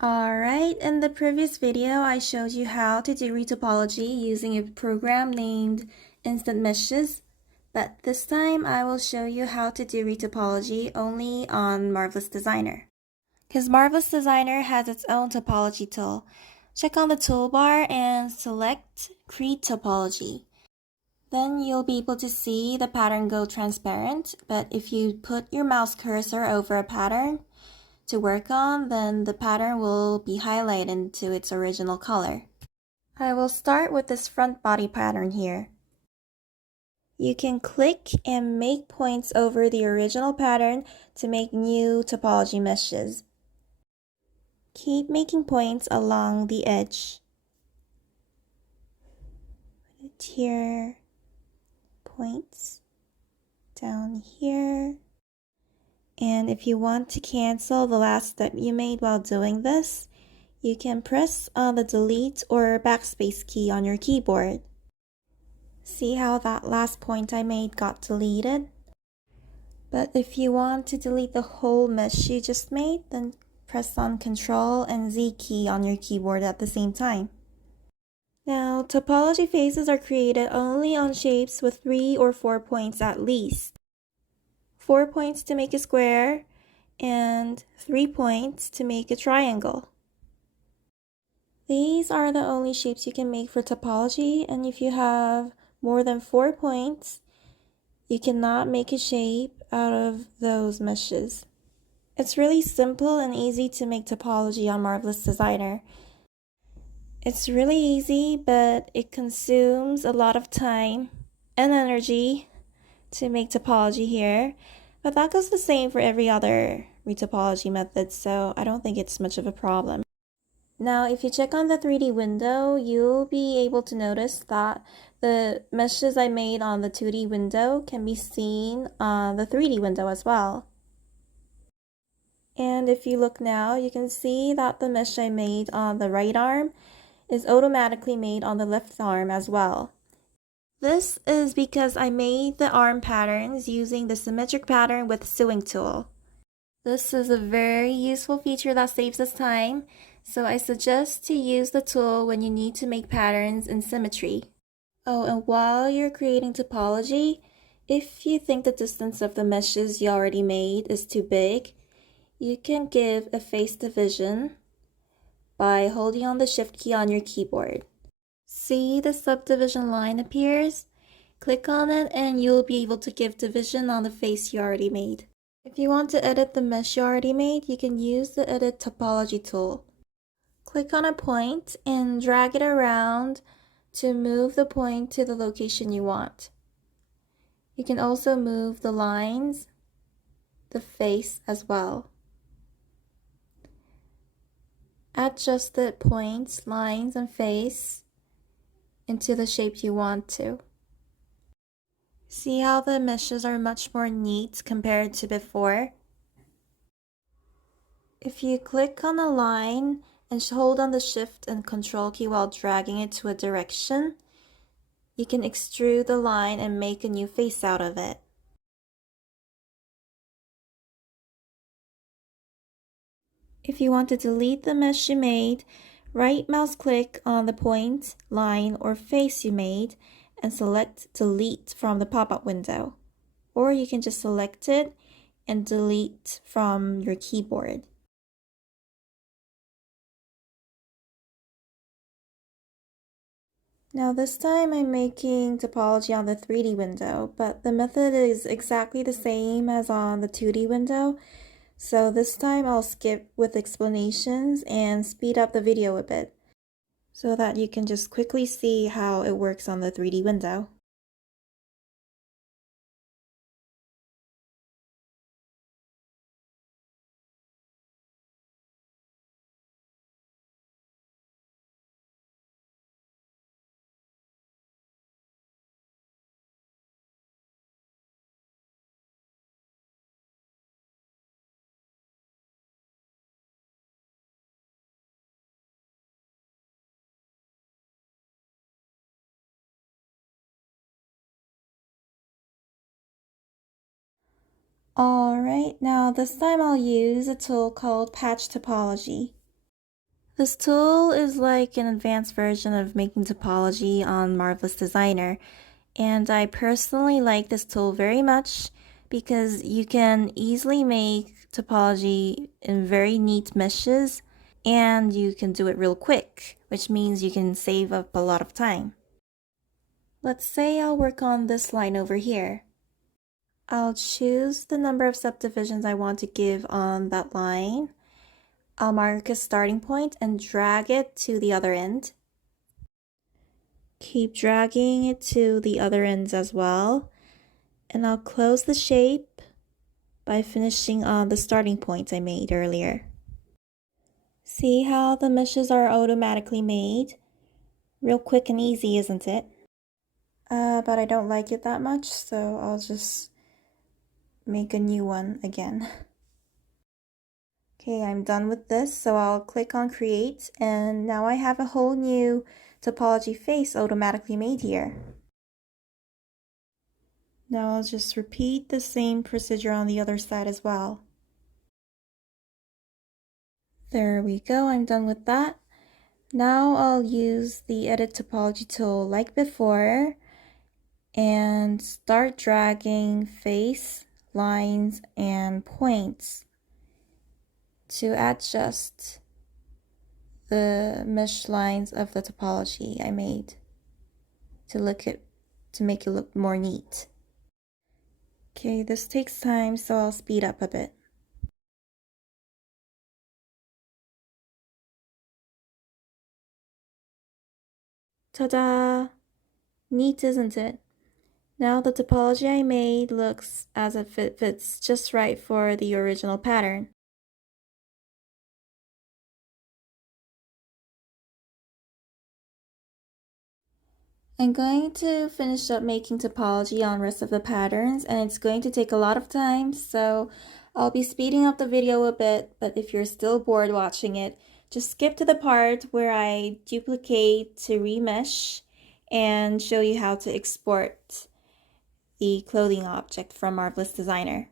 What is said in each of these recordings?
Alright, in the previous video, I showed you how to do retopology using a program named Instant Meshes, but this time I will show you how to do retopology only on Marvelous Designer. Because Marvelous Designer has its own topology tool. Check on the toolbar and select Create Topology. Then you'll be able to see the pattern go transparent, but if you put your mouse cursor over a pattern to work on, then the pattern will be highlighted to its original color. I will start with this front body pattern here. You can click and make points over the original pattern to make new topology meshes. Keep making points along the edge. Put it here. Points down here. And if you want to cancel the last step you made while doing this, you can press on the delete or backspace key on your keyboard. See how that last point I made got deleted? But if you want to delete the whole mesh you just made, then press on Ctrl and Z key on your keyboard at the same time. Now, topology faces are created only on shapes with 3 or 4 points at least. 4 points to make a square, and 3 points to make a triangle. These are the only shapes you can make for topology, and if you have more than 4 points, you cannot make a shape out of those meshes. It's really simple and easy to make topology on Marvelous Designer. It's really easy, but it consumes a lot of time and energy to make topology here. But that goes the same for every other retopology method, so I don't think it's much of a problem. Now, if you check on the 3D window, you'll be able to notice that the meshes I made on the 2D window can be seen on the 3D window as well. And if you look now, you can see that the mesh I made on the right arm is automatically made on the left arm as well. This is because I made the arm patterns using the symmetric pattern with sewing tool. This is a very useful feature that saves us time, so I suggest to use the tool when you need to make patterns in symmetry. Oh, and while you're creating topology, if you think the distance of the meshes you already made is too big, you can give a face division by holding on the Shift key on your keyboard. See the subdivision line appears? Click on it and you'll be able to give division on the face you already made. If you want to edit the mesh you already made, you can use the Edit Topology tool. Click on a point and drag it around to move the point to the location you want. You can also move the lines, the face as well. Adjust the points, lines, and face into the shape you want to. See how the meshes are much more neat compared to before? If you click on a line and hold on the Shift and Control key while dragging it to a direction, you can extrude the line and make a new face out of it. If you want to delete the mesh you made, right mouse click on the point, line, or face you made and select Delete from the pop-up window. Or you can just select it and delete from your keyboard. Now this time I'm making topology on the 3D window, but the method is exactly the same as on the 2D window. So this time I'll skip with explanations and speed up the video a bit so that you can just quickly see how it works on the 3D window. Alright, now this time I'll use a tool called Patch Topology. This tool is like an advanced version of making topology on Marvelous Designer, and I personally like this tool very much because you can easily make topology in very neat meshes, and you can do it real quick, which means you can save up a lot of time. Let's say I'll work on this line over here. I'll choose the number of subdivisions I want to give on that line. I'll mark a starting point and drag it to the other end. Keep dragging it to the other ends as well. And I'll close the shape by finishing on the starting points I made earlier. See how the meshes are automatically made? Real quick and easy, isn't it? But I don't like it that much, so I'll just make a new one again. Okay, I'm done with this, so I'll click on create, and now I have a whole new topology face automatically made here. Now I'll just repeat the same procedure on the other side as well. There we go, I'm done with that. Now I'll use the edit topology tool like before and start dragging face, lines, and points to adjust the mesh lines of the topology I made to make it look more neat. Okay, this takes time, so I'll speed up a bit. Ta-da! Neat, isn't it? Now the topology I made looks as if it fits just right for the original pattern. I'm going to finish up making topology on the rest of the patterns, and it's going to take a lot of time, so I'll be speeding up the video a bit, but if you're still bored watching it, just skip to the part where I duplicate to remesh and show you how to export the clothing object from Marvelous Designer.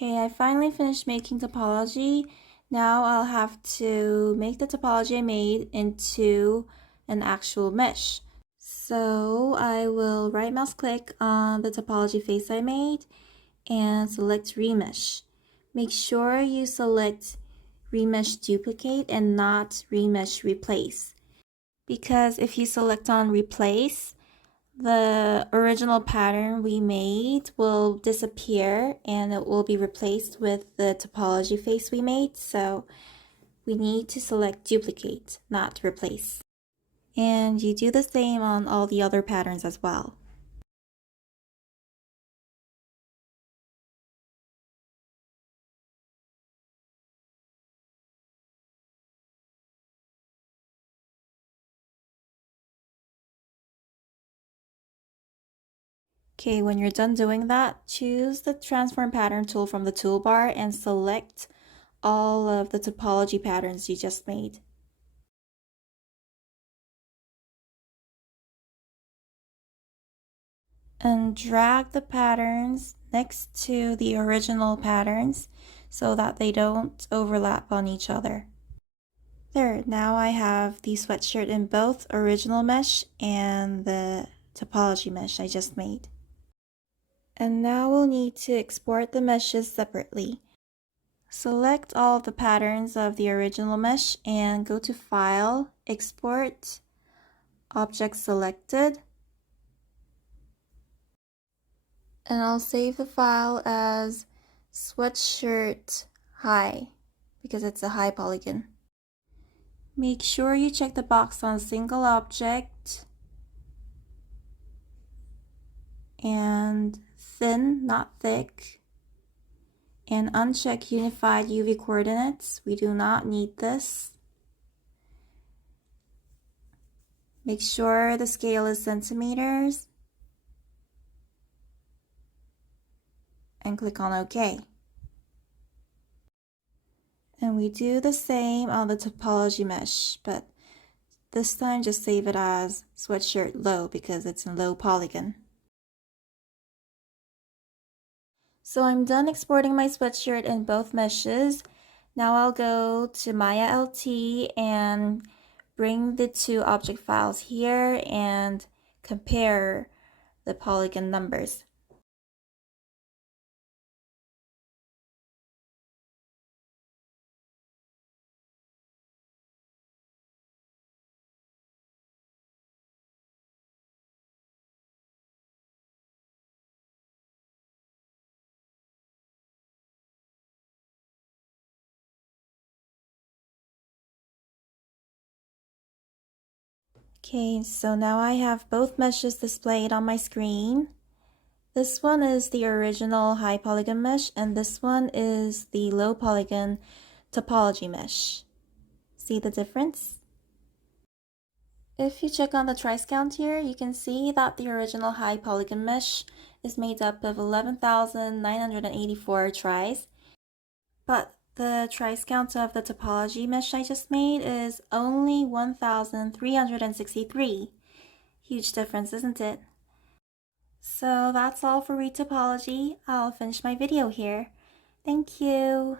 Okay, I finally finished making topology. Now I'll have to make the topology I made into an actual mesh. So I will right mouse click on the topology face I made and select remesh. Make sure you select remesh duplicate and not remesh replace, because if you select on replace, the original pattern we made will disappear and it will be replaced with the topology face we made. So we need to select duplicate, not replace. And you do the same on all the other patterns as well. Okay, when you're done doing that, choose the transform pattern tool from the toolbar and select all of the topology patterns you just made. And drag the patterns next to the original patterns so that they don't overlap on each other. There, now I have the sweatshirt in both original mesh and the topology mesh I just made. And now we'll need to export the meshes separately. Select all the patterns of the original mesh and go to File, Export, Object Selected. And I'll save the file as sweatshirt high because it's a high polygon. Make sure you check the box on single object and thin, not thick, and uncheck unified UV coordinates. We do not need this. Make sure the scale is centimeters and click on OK. And we do the same on the topology mesh, but this time just save it as sweatshirt low because it's in low polygon. So I'm done exporting my sweatshirt in both meshes. Now I'll go to Maya LT and bring the two object files here and compare the polygon numbers. Okay, so now I have both meshes displayed on my screen. This one is the original high polygon mesh and this one is the low polygon topology mesh. See the difference? If you check on the tries count here, you can see that the original high polygon mesh is made up of 11,984 tries, but the tries count of the topology mesh I just made is only 1,363. Huge difference, isn't it? So that's all for retopology. I'll finish my video here. Thank you.